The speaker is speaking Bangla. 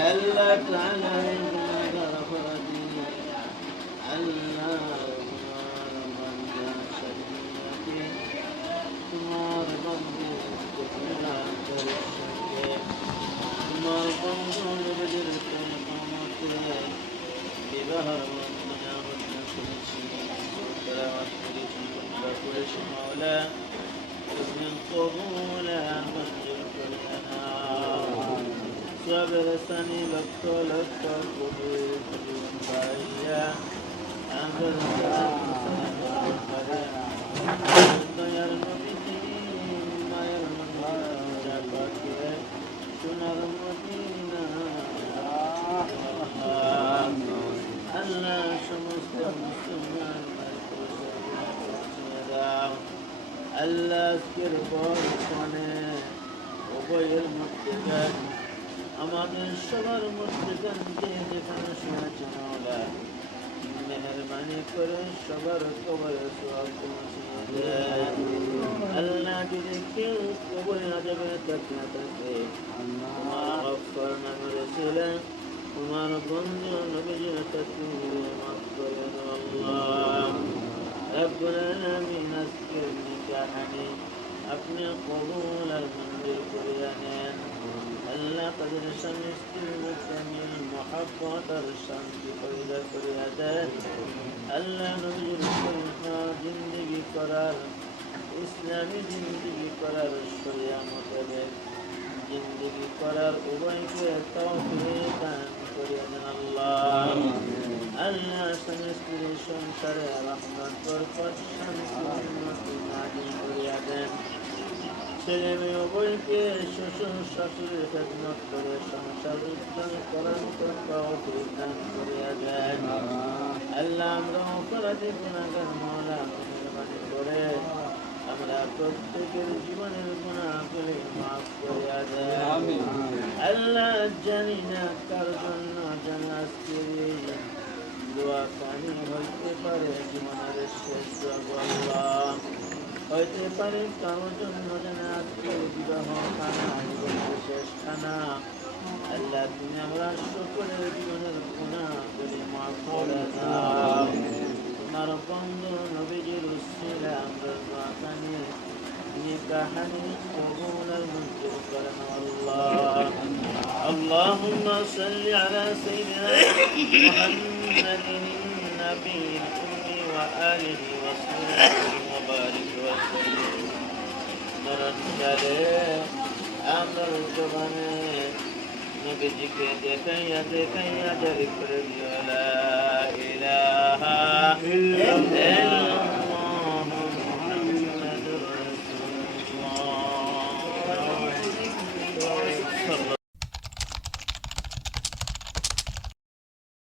تألت علينا غفرتنا اللهم ربنا شريعتي ثم ربنا استقنا ترشتي ثم ربنا بدرت مقامتي بظهر ربنا ربنا كل شيء وكرامة كل شيء وكل شيء সানি লক্ষ লক্ষ মদিনা আল্লাহ সমস্ত মুসলমান আল্লাহ আজকের বর্ষণে উভয়ের মধ্যে আমাদের সবার যে যেখানে শুনেছে মাওলা মেহরবানি করে সবার কবরে সব আল্লাহ যদি কেউ কবরে আজাবে থাকতে না থাকে তোমার গফর নামে তোমার বন্ধু নবীজির তাকে মাফ করে আল্লাহ। আপনি কবুল আর মঞ্জুর করে আনেন আল্লাহ তাদের স্বামী স্ত্রীর মধ্যে মিল মহাব্বত আর শান্তি পয়দা করে দেন আল্লাহ নবীর জিন্দগি করার ইসলামী জিন্দগি করার শরিয়া মোতাবেক জিন্দগি করার উভয়কে তৌফিক দেন ছেলে মেয়ে উভয়কে শ্বশুর শাশুড়ির করে সংসার দান করিয়া দেন আল্লাহ আমরা অপরাধী গুণাগার মৌলা মেহরবানি করে আমরা প্রত্যেকের জীবনের গুণাগুলি মাফ করিয়া দেন আল্লাহ জানি না কার জন্য দোয়া পানি হইতে পারে জীবনের শেষ আল্লাহ হইতে পারে কারোর জন্য যেন اللهم صل على سيدنا محمد النبي الأمي وآله وصحبه وبارك وسلم درجة أمر الجبنات নবীজিকে দেখাইয়া দেখাইয়া দরিদ্র দিও লা ইলাহা